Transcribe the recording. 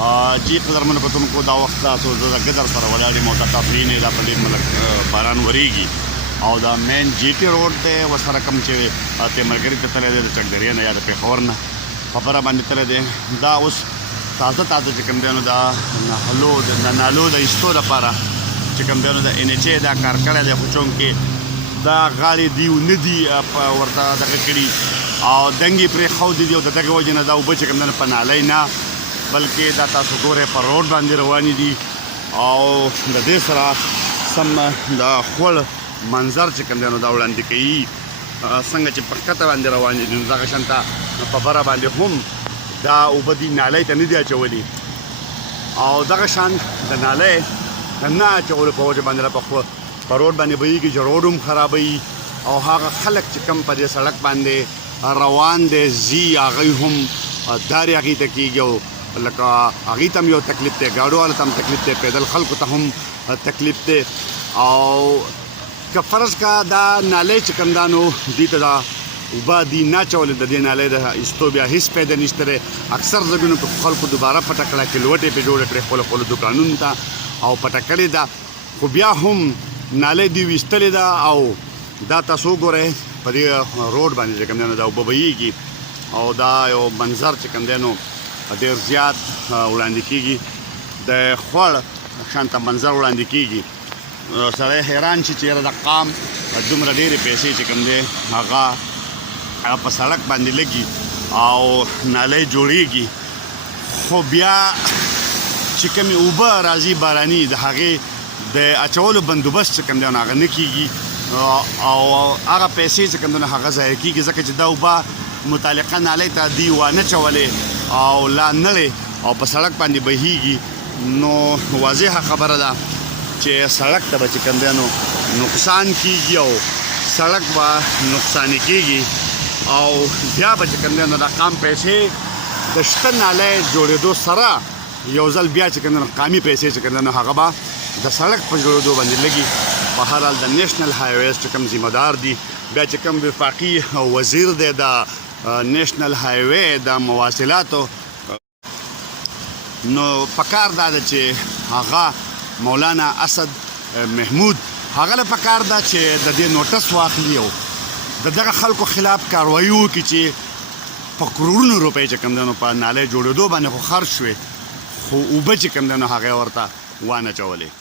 جی قدرمنو کتونکو دا وخت تاسو زه د ګدر سره ولاړ یم او تاسو وینئ دا په ډېر ملک باران وریږي او دا مین جی ټي روډ دی ورسره کوم چې تیمرګري ته تللی دی د چکدریا نه یا د پېښور نه خبره باندې تللی دی دا اوس تازه چې کوم دی نو د نالو د ایستو لپاره چې کوم دی نو د ان ایچ اے دا کار کړی دی خو چونکې دا غاړې دي نه دي ورته دغه کړي او دنګې پرې ښودې دي او د دغې وجې نه دا اوبه چې کوم دی نو په نالۍ نه بلکې دا تاسو ګورئ په روډ باندې روانې دي او د دې سره سم د خوړ منظر چې کوم دی نو دا وړاندې کوي څنګه چې په ښکته باندې روانې دي نو دغه شان ته په بره باندې هم دا اوبه دي نالۍ ته نه دي اچولي او دغه شان د نالۍ نه اچولو په وجه باندې په روډ باندې بهیږي چې روډ هم خرابوي او هغه خلک چې کوم په دې سړک باندې روان دی ځي هغوی هم دارې هغې ته کېږي او لکه هغې ته هم یو تکلیف دی ګاډو والا ته هم تکلیف دی پیدل خلکو ته هم تکلیف دی او که فرض کا دا نالۍ چې کوم دا نو دوی ته دا اوبه دي نه اچولې د دې نالۍ د ایستو بیا هېڅ پیدا نشته دی اکثر ځایونو په خلکو دوباره پټه کړه کلوټې پې جوړه کړې خپلو دوکانونو ته او پټه کړې ده خو بیا هم نالۍ دوی ویستلې ده او دا تاسو وګورئ په دې روډ باندې چې کوم دی نو دا اوبه بهیږي او دا یو منظر چې کوم دی نو ډېر زیات وړاندې کېږي د خوړ شان ته منظر وړاندې کېږي سړی حیران شي چې یاره د قام دومره ډېرې پیسې چې کوم دی هغه په سړک باندې لګي او نالۍ جوړېږي خو بیا چې کومې اوبه راځي باراني د هغې د اچولو بندوبست چې کوم دی نو هغه نه کېږي او هغه پیسې چې کوم دی نو هغه ضایع کېږي ځکه چې دا اوبه متعلقه نالۍ ته دوی وانه چولې او لا نړۍ او په سړک باندې بهیږي نو واضحه خبره ده چې سړک ته به چې کوم دی نو نقصان کېږي او سړک به نقصاني کېږي او بیا به چې کوم دی نو د قام پیسې د شته نالۍ جوړېدو سره یو ځل بیا چې کوم دی نو قامي پیسې چې کوم دی نو هغه به د سړک په جوړېدو باندې لګي په هر حال د نیشنل هایویز چې کوم ذمه دار دي بیا چې کوم وفاقي وزیر دی د نیشنل هایوی د مواصلاتو نو پکار دا ده چې هغه مولانا اسد محمود هغه له پکار ده چې د دې نوټس واخلي او د دغه خلکو خلاف کاروایي وکړي چې په کروڑونو روپۍ چې کوم دی نو په نالۍ جوړېدو باندې خو خرج شوې خو اوبه چې کوم دی نو هغې ورته وانه چولې